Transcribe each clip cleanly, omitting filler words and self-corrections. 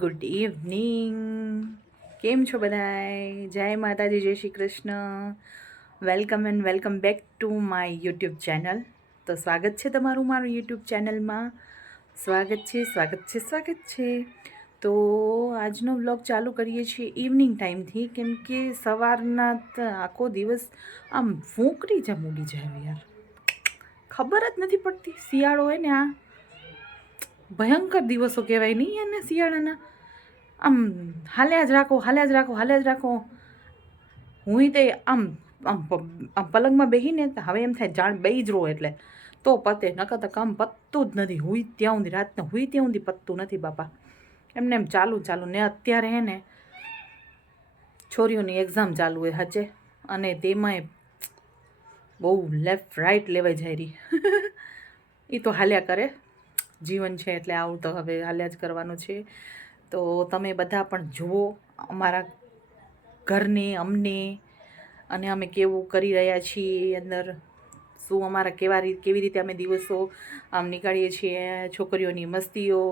Good evening. કેમ છો બધાય? જય માતાજી, જય Shri Krishna. Welcome and welcome back to my YouTube channel. તો સ્વાગત છે તમારું મારું યુટ્યુબ ચેનલમાં. સ્વાગત છે. તો આજનો વ્લોગ ચાલુ કરીએ છીએ ઇવનિંગ ટાઈમથી, કેમ કે સવારના આખો દિવસ આમ ફૂંકરી જેમ ઉડી જાય યાર. ખબર જ નથી પડતી. શિયાળો હોય ને, આ ભયંકર દિવસો કહેવાય નહીં એને શિયાળાના. આમ હાલ્યા જ રાખો. હું તે આમ પલંગમાં બેસીને હવે એમ થાય જાણ બેહી જ રહો એટલે તો પતે, નકર તો કામ પતતું જ નથી. હુઈ ત્યાં સુધી રાતના હુઈ ત્યાં સુધી પતતું નથી બાપા. એમને એમ ચાલુ ને અત્યારે હે ને છોરીઓની એક્ઝામ ચાલુ હોય હચે, અને તેમાંય બહુ લેફ્ટ રાઈટ લેવાય જાય રહી. એ તો હાલ્યા કરે, જીવન છે એટલે આવું તો હવે હાલ્યા જ કરવાનું છે. તો તમે બધા પણ જુઓ અમારા ઘરને, અમને, અને અમે કેવું કરી રહ્યા છીએ અંદર, શું અમારા કેવી રીતે અમે દિવસો આમ નીકાળીએ છીએ, છોકરીઓની મસ્તીઓ,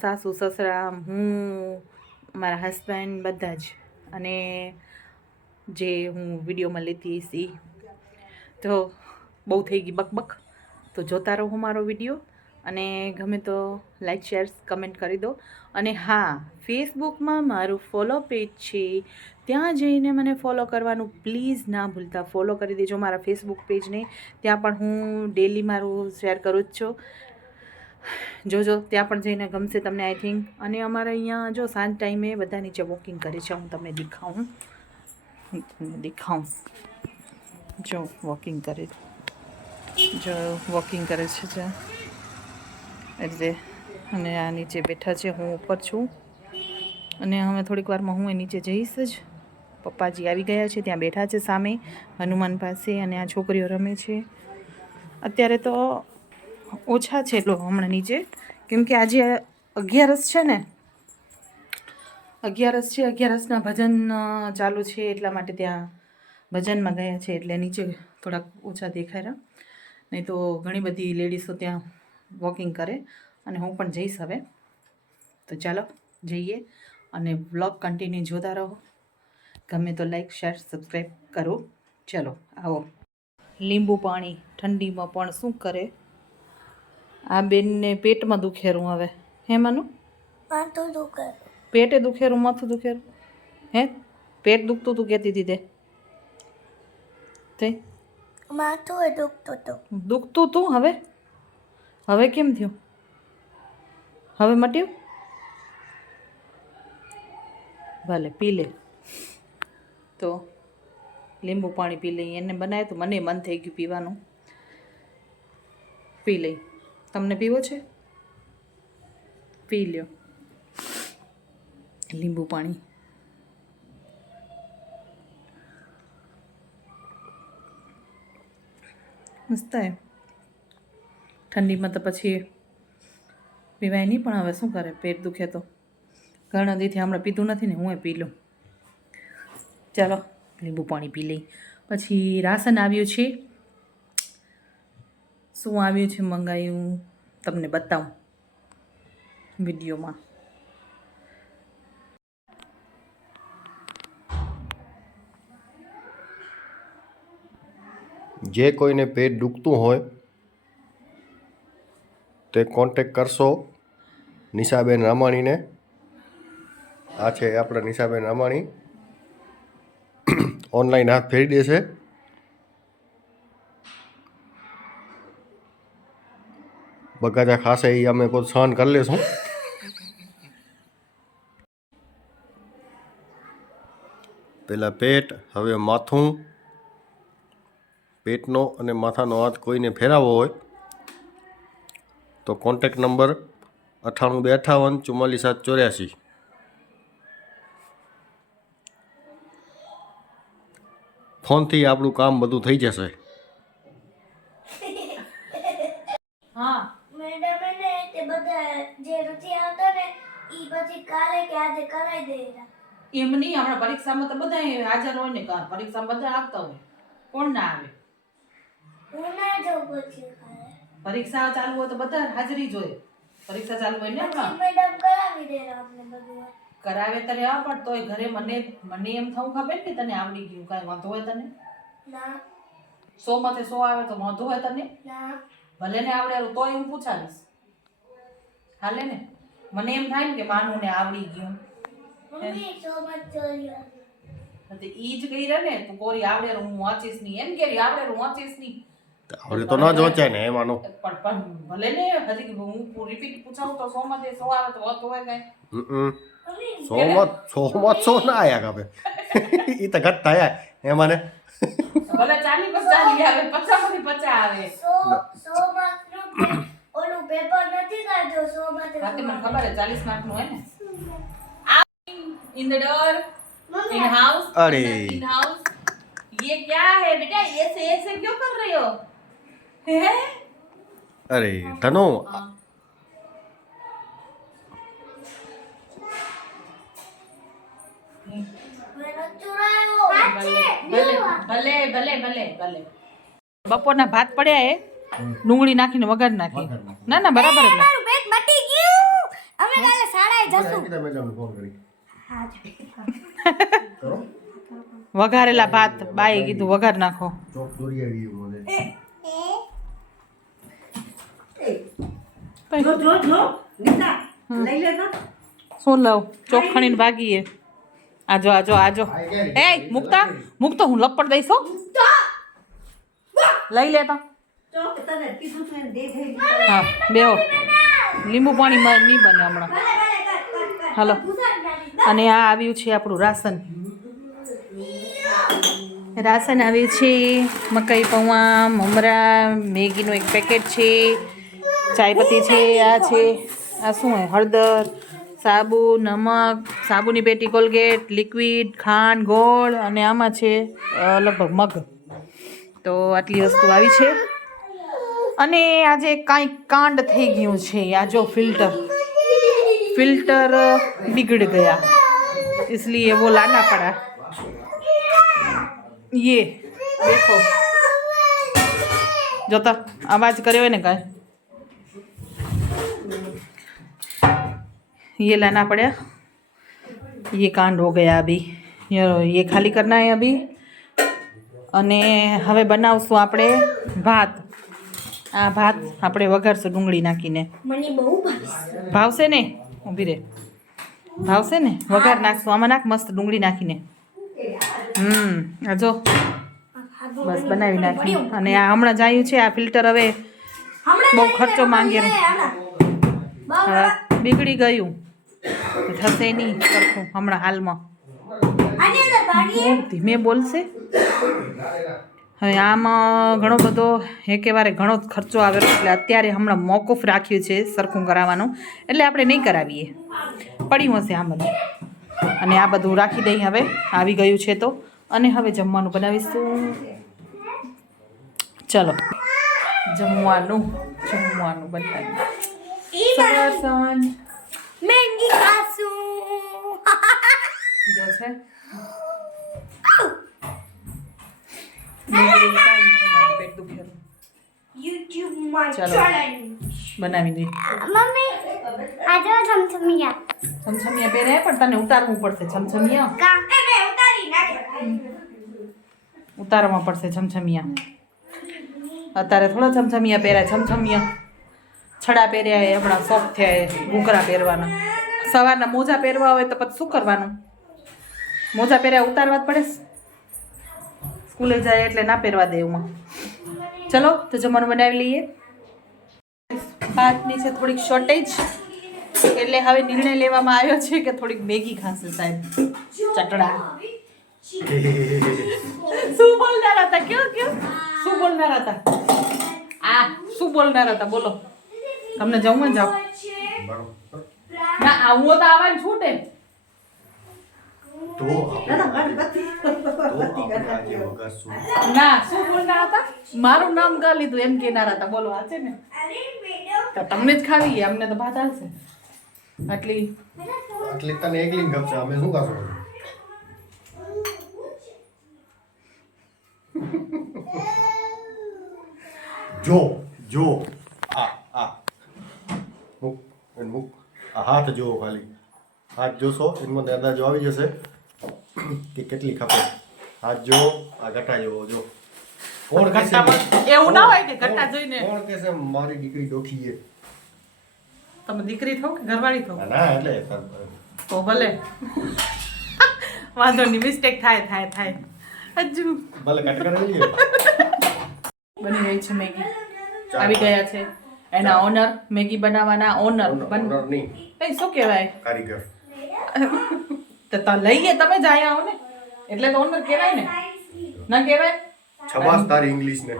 સાસુ સસરા, હું, મારા હસબન્ડ, બધા જ, અને જે હું વિડીયોમાં લેતી હઈશ એ. તો બહુ થઈ ગઈ બકબક. તો જોતા રહો મારો વિડીયો, અને ગમે તો લાઈક, શેર, કમેન્ટ કરી દો. અને હા, ફેસબુકમાં મારું ફોલો પેજ છે, ત્યાં જઈને મને ફોલો કરવાનું પ્લીઝ ના ભૂલતા. ફોલો કરી દેજો મારા ફેસબુક પેજને. ત્યાં પણ હું ડેલી મારું શેર કરું જ છું. જોજો, ત્યાં પણ જઈને ગમશે તમને આઈ થિંક. અને અમારે અહીંયા જો સાંજ ટાઈમે બધા નીચે વોકિંગ કરે છે. હું તમને દેખાઉં. જો વોકિંગ કરે છે એટલે. અને આ નીચે બેઠા છે, હું ઉપર છું. અને હવે થોડીક વારમાં હું નીચે જઈશ જ. પપ્પાજી આવી ગયા છે, ત્યાં બેઠા છે સામે હનુમાન પાસે, અને આ છોકરીઓ રમે છે. અત્યારે તો ઓછા છે લોકો હમણાં નીચે, કેમ કે આજે 11 છે ને, 11ના ભજન ચાલુ છે, એટલા માટે ત્યાં ભજનમાં ગયા છે, એટલે નીચે થોડાક ઓછા દેખાય રહ્યા. નહીં તો ઘણી બધી લેડીઝો ત્યાં વોકિંગ કરે, અને હું પણ જઈશ હવે. તો ચાલો જઈએ, અને વ્લોગ કન્ટિન્યુ જોતા રહો. ગમે તો લાઈક, શેર, સબસ્ક્રાઈબ કરો. ચલો આવો. લીંબુ પાણી ઠંડીમાં પણ શું કરે આ બેનને? પેટમાં દુખેરું હવે. હે માનું? માથું દુખે. પેટે દુખેરું, માથું દુખેરું? હે, પેટ દુખતું તું કહેતી હતી તે માથું દુખતું તું. હવે કેમ થયું? હવે મટ્યું? ભલે પી લે. તો લીંબુ પાણી પી લઈ. એને બનાવે તો મને મન થઈ ગયું પીવાનું. પી લઈ. તમને પીવો છે? પી લ્યો લીંબુ પાણી. મસ્ત થાય. ઠંડીમાં તો પછી પીવાય નહીં, પણ હવે શું કરે, પેટ દુખે તો. ઘણા દીથી હમણાં પીધું નથી ને, હું પી લઉં. ચાલો લીંબુ પાણી પી લઈ. પછી રાશન આવ્યું છે. શું આવ્યું છે મંગાવ્યું તમને બતાવું વિડીયોમાં. જે કોઈને પેટ દુખતું હોય તે કોન્ટેક કરશો નિશાબેન રામાણીને. આ છે આપણા નિશાબેન રામાણી. ઓનલાઈન હાથ ફેરી દેશે. બગાજા ખાશે એ અમે કોઈ સહન કરી લેશું. પહેલાં પેટ, હવે માથું. પેટનો અને માથાનો હાથ કોઈને ફેરાવવો હોય તો કોન્ટેક નંબર 9825544784. ફોનથી આપણું કામ બધું થઈ જશે. હા મેડમ એને તે બધા જે નથી આવતા ને ઈ પછી કાલે કે આજે કરાઈ દેરા. એમ નહીં, આપણા પરીક્ષામાં તો બધા હાજર હોય ને. પરીક્ષામાં બધા આપતા હોય, કોણ ના આવે? હું ના જાઉં પછી કાલે. પરીક્ષા ચાલુ હોય તો બધા હાજરી જોઈએ. પરીક્ષા ચાલુ હોય ને હમણાં મેડમ કરાવી દે અમને બધું. કરાવે તને આ પણ તોય ઘરે મને એમ થવું ખબર કે તને આવડી ગયું કાંઈ વાંધો હોય તને ના 100 માંથી 100 આવે તો વાંધો હોય તને ના ભલે ને આવડેલું તોય હું પૂછાવીશ હાલે ને મને એમ થાય ને કે માનું ને આવડી ગયું મમ્મી સો મચ ચોર્યો. તો ઈ જ કહી રહે ને તું કોરી આવડેલું હું વાંચીશ નહીં એમ કે આવડેલું વાંચીશ નહીં આવડે તો ન જ વચાય ને એમાંનું. પણ ભલે ને હજી હું રિપીટ પૂછાવું તો 100 માંથી 100 આવે તો વાંધો હોય કાંઈ સોમાં સો ના આયા કભે ઈ તો ઘટ થયા એમાં ને ભલે 40 આવે 50 માંથી 50 આવે 100 માર્કનું ઓલું પેપર નથી કાઢ્યો 100 માંથી. હા તે મને ખબર હે 40 માર્ક નું હે ને in the door mummy in house अरे। इन हाउस ये क्या है बेटा ऐसे क्यों कर रहे हो हैं અરે ધનુ મેં ચોરાયો. ભલે ભલે ભલે ભલે બપોરના ભાત પડ્યા એ ડુંગળી નાખીને વઘાર નાખી ના ના બરાબર એટલે મારું પેટ મટી ગયું. અમે કાલે શાળાએ જશું. કીધા મેડમને ફોન કરી કરો વઘારેલા ભાત બાએ કીધું વઘાર નાખો ચોક દોરી આવી ગયું મને શું લઉં ચોક ખણીને ભાગીએ આજો આજો આજો એ મુકતા મુકતો હું લપડ દઈશ હો લઈ લે તો હા બેહો લીંબુ પાણી નહીં બને હમણાં હાલો અને આ આવ્યું છે આપણું રાશન રાશન આવ્યું છે મકાઈ પૌવા મમરા મેગીનું એક પેકેટ છે ચાયપત્તી છે આ છે આ શું હે હળદર સાબુ નમક સાબુની પેટી કોલગેટ લિક્વિડ ખાંડ ગોળ અને આમાં છે લગભગ મગ તો આટલી વસ્તુ આવી છે અને આજે કાંઈક કાંડ થઈ ગયું છે આ જો फिल्टर बिगड़ गया इसलिए वो लाना पड़ा ये देखो जोता आवाज करे हुए ने काहे ये लाना पड़ा ये कांड हो गया अभी ये खाली करना है अभी અને હવે બનાવશું આપણે ભાત આ ભાત આપણે વઘારશું ડુંગળી નાખીને મને બહુ ભાવશે ને ઊભી રે ભાવશે ને વઘાર નાખશું આમાં નાખ મસ્ત ડુંગળી નાખીને આ જો બસ બનાવી નાખી અને આ હમણાં જ આવ્યું છે આ ફિલ્ટર હવે બહુ ખર્ચો માંગે બીગડી ગયું થશે નહીં સરખું હમણાં હાલમાં ધીમે બોલશે હવે આમાં ઘણો બધો એકેવારે ઘણો ખર્ચો આવેલો એટલે અત્યારે હમણાં મોકૂફ રાખ્યું છે સરખું કરાવવાનું એટલે આપણે નહીં કરાવીએ પડ્યું હશે આમ બધું અને આ બધું રાખી દઈ હવે આવી ગયું છે તો અને હવે જમવાનું બનાવીશું ચલો જમવાનું બનાવીએ સરસ મેંગી ખાશું. જો છે YouTube માં ચાલો. ચેલેન્જ. બનાવી દઈએ મમ્મી આજે સમસમિયા છમછમિયા પહેરે પણ તને ઉતારવું પડશે છમછમિયા કા એ બે ઉતારી નાખે. ઉતારવા પડશે છમછમિયા અત્યારે થોડા છમછમિયા પહેર્યા છમછમિયા છડા પહેર્યા એ હમણાં શોખ થયા એ ઘૂઘરા પહેરવાના સવારના મોજા પહેરવા હોય તો પછી શું કરવાનું મોજા પહેર્યા ઉતારવા જ પડે સ્કૂલે જાય એટલે ના પહેરવા દે એમાં ચલો તો જમવાનું બનાવી લઈએ ભાતની છે થોડીક શોર્ટેજ એટલે હવે નિર્ણય લેવામાં આવ્યો છે કે થોડીક મેગી ખાશે સાહેબ ચટડા શું બોલનારા હતા કયો શું બોલનારા હતા આ શું બોલનારા હતા બોલો તમને જમવા જાઓ ના આવું તો આવવાનું છૂટે તો ના શું બોલનારા હતા મારું નામ ગા લીધું એમ કહેનારા હતા બોલો આ છે ને તો તમને જ ખાવી અમને તો ભાત આવશે આટલી તને એકલી ગમશે અમે શું કાશું જો આ આ હાથ જુઓ ખાલી, હાથ જોશો એમાં અંદાજો આવી જશે કે કેટલી ખપે. હાથ જુઓ, આ ઘટા જુઓ. જો કોણ કહેશે, એવું ના હોય કે ઘટા જોઈને કોણ કહેશે મારી દીકરી ડોખી છે? તમે દીકરી થો કે ઘરવાળી થો? ના એટલે તો ભલે વાંધો નહીં, મિસ્ટેક થાય હજુ ભલે કટ કરી લઈએ. બની ગઈ છે મેગી, આવી ગયા છે એના ઓનર, મેગી બનાવવાના ઓનર. ઓનર નહીં, કઈ શું કહેવાય? કારીગર. તો લઈએ તમે જ આયા હો ને, એટલે તો ઓનર કહેવાય ને, ના કહેવાય? છબાસ તારી ઇંગ્લિશ ને.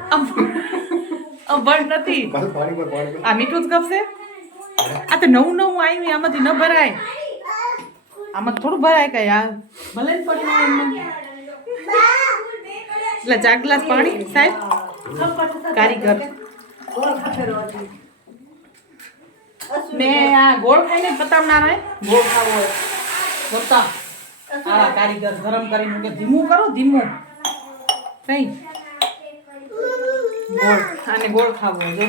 બળ નથી પાણી પર આ મીઠું જ કપશે. આ તો નવું આવ્યું, આમાંથી ન ભરાય, આમાં થોડું ભરાય કઈ. આ ભલે જ પડી એટલે 4 ગ્લાસ પાણી સાહેબ. કારીગર મેં આ ગોળ ખાઈને પતાવનાર હે, ગોળ ખાવો હોય જોતા આ કારીગર ગરમ કરીને કે ધીમું કરો, ધીમું કઈ ગોળ, આને ગોળ ખાવો હોય જો.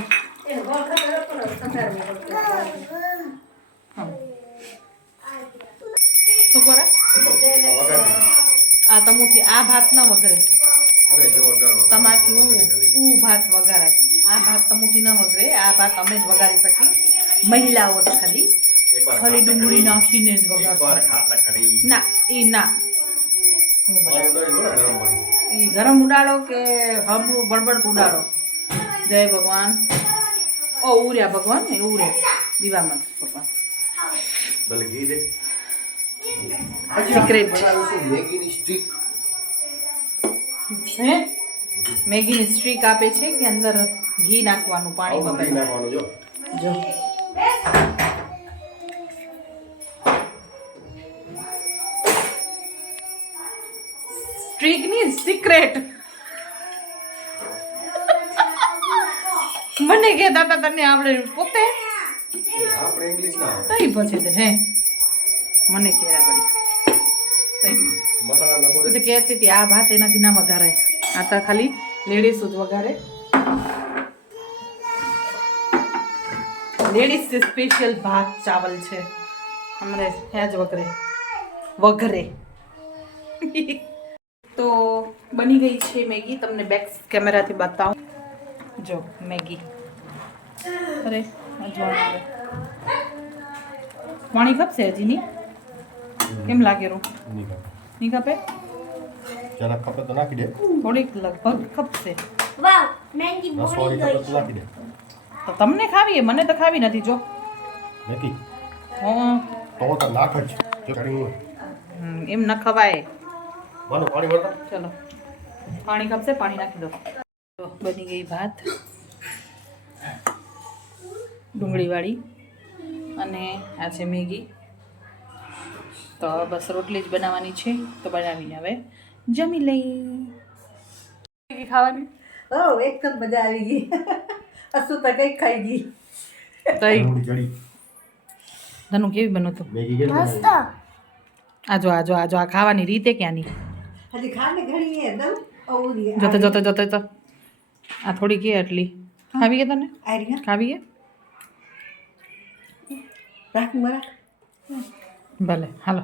શું કરે આ તમુથી? આ ભાત ન વગરે, અરે જોરદાર વગાડ. તમારથી ઊ ભાત વગારાય. આ ભાત તમુથી ન વગરે, આ ભાત અમે જ વગાડી શકીએ મહિલાઓ જ ખાલી. ખાલી ડુંગળી નાખીને જ એકવાર વગાડો. ખાતા ખરી. ના એ ના, હું પાણી ઉડાડી બોલો, ગરમ પાણી. એ ગરમ ઉડાડો કે હબળું બળબડ ઉડાડો. જય ભગવાન. ઓ ઉર્યા ભગવાન ને ઉર્યા દીવામાં ભગવાન. ભલે ઘી દે. સિક્રેટ બનાવીશું મેગીની સ્ટીક. હે મેગીની સ્ટ્રીક આપે છે કે અંદર ઘી નાખવાનું પાણી ઘી વગર. નાખવાનું જો. જો સ્ટ્રીકની સિક્રેટ મને કહેતા હતા તને આવડે પોતે આપણે ઇંગ્લિશ ના આવે. કઈ પછી તે હે મને કહેરા પડી તઈ મસાલા ના બોલે. તો કહેતી હતી આ ભાત એનાથી ના વઘારાય, આ તો ખાલી લેડીઝ જ વઘારે. લેડીઝ से स्पेशल भात चावल છે हमरे है જ વઘરે. તો બની ગઈ છે મેગી, તમને બેક કેમેરાથી બતાવું. જો મેગી, અરે અજવાળું પાણી ખપશે હજી નહીં? કેમ લાગે રો નહીં ખપે? જરા ખપે તો નાખી દે. થોડીક લગભગ ખપશે. વાવ મેગી રસોઈ બની ખપે તો ગઈ નાખી દે. તો તમને ખાવી, મને તો ખાવી નથી. જો મેગી હં, તો નાખ જ. જો ઘણી હોય. એમ ન ખવાય. માનું પાણી ભરતા. ચલો પાણી ખપશે, પાણી નાખી દો. તો બની ગઈ ભાત ડુંગળીવાળી, અને આ છે મેગી. તો બસ રોટલી જ બનાવવાની છે, તો બનાવીને હવે જમી લઈ. મેગી ખાવાની એકદમ મજા આવી ગઈ. અસુ તો કઈ ખાઈ ગઈ. તઈ ડુંગળી ચડી. ધનુ કેવી બનો તું? મેગી કેમ મસ્ત. બનાવી? આજો આ ખાવાની રીતે ક્યાંની હજી ખાને ઘણી એ દઉં ઓરી જોતો આ થોડી કે એટલી ખાવી કે તને આર્યા ખાવી કે રાખ મરા ભલે હાલો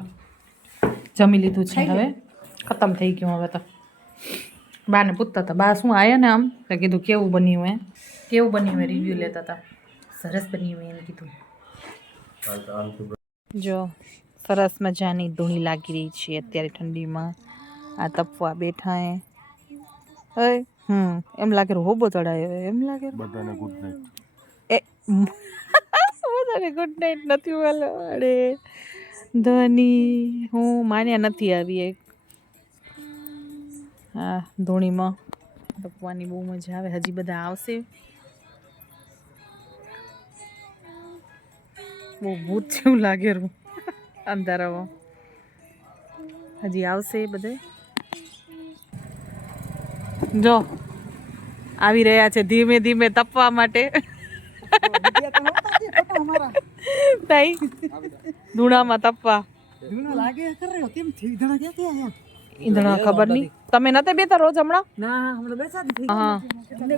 જમી લીધું છે, ખાઈ લે. હવે ખતમ થઈ ગયું. હવે તો બાને પૂછતા હતા, બા શું આયા ને આમ તો કીધું કેવું બન્યું કેવું બન્યું રિવ્યૂ લેતા હતા. સરસ બન્યું એમ કીધું. જો સરસ મજાની ધૂણી લાગી રહી છે અત્યારે ઠંડીમાં. આ તપવા બેઠા હે એમ લાગે હોબો ચડાયો એમ લાગે બધાને ગુડ નાઈટ. એ બધાને ગુડ નાઇટ નથી બોલો. અરે ધની હું માન્યા નથી આવી એક હા ધૂણીમાં તપવાની બહુ મજા આવે. હજી બધા આવશે, બહુ ભૂત જેવું લાગે રૂ અંધારામાં. હજી આવશે બધે. જો આવી રહ્યા છે ધીમે ધીમે તપવા માટે. તાઈ ધૂણામાં તપવા લાગે કરે કેમ થી ધણા ક્યાંથી આયા ઈંધણા ખબર નહીં તમે નતા બેતા રોજ હમણાં ના હમણાં બેસા જ થઈ હા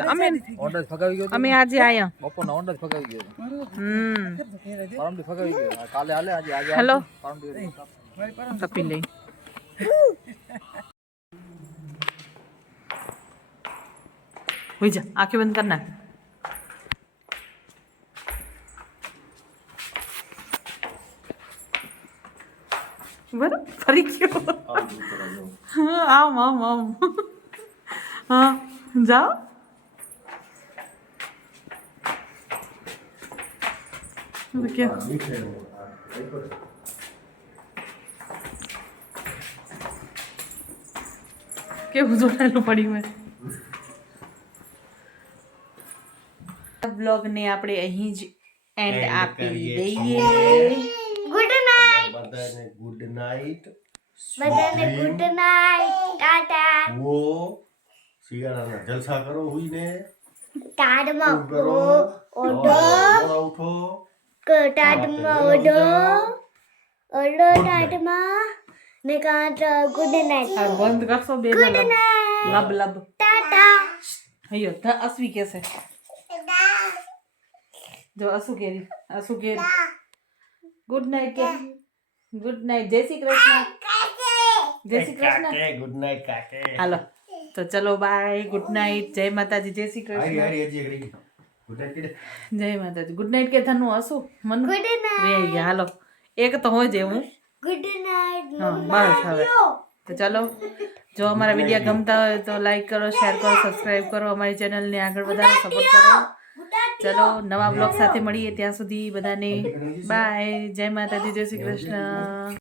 અમે ઓર્ડર ફગાવી ગયો અમે આજે આયા બપોરના ઓર્ડર ફગાવી ગયો પરમદી ફગાવી ગયો કાલે હાલે આજે આજે હેલો પરમદી તપી લઈ હોઈ જા આંખી બંધ કર નાખ બરાબર ફરી ગયો હા આમ આમ આમ હા જાઓ કેવું જોડાયેલું પડ્યું મેં બ્લોગને આપણે અહીં જ એન્ડ આપી દઈએ ગુડ નાઇટ બધાને ગુડ નાઇટ બધાને ગુડ નાઇટ ટાટા વો શિયાળાના જલસા કરો હુઈને ટાડમાં કરો ઓડો ઉઠો ટાડમાં ઓડો ઓડો ટાડમાં ને કાંટ ગુડ નાઇટ આ બંધ કરશો બે ગુડ નાઇટ લબ લબ ટાટા હૈયો ધ અસવી કેસે જો અસુ કેરી ગુડ નાઇટ કે ગુડ નાઇટ જય શ્રી કૃષ્ણ જય શ્રી કૃષ્ણ ગુડ નાઇટ કાકે હાલો તો ચલો બાય ગુડ નાઇટ જય માતાજી જય શ્રી હારી કૃષ્ણ હારી હજી એકડી ગુડ નાઇટ કીધે જય માતાજી ગુડ નાઇટ કે ધનુ હસુ મન ગુડ નાઇટ રે ગયા હાલો એક તો હોય જે હું ગુડ નાઇટ હા બસ હવે તો ચલો જો અમારા વિડીયો ગમતા હોય તો લાઈક કરો શેર કરો સબસ્ક્રાઇબ કરો અમારી ચેનલને આગળ વધારો સપોર્ટ કરો ચલો નવા બ્લોગ સાથે મળીએ ત્યાં સુધી બધાને બાય જય માતાજી જય શ્રી કૃષ્ણ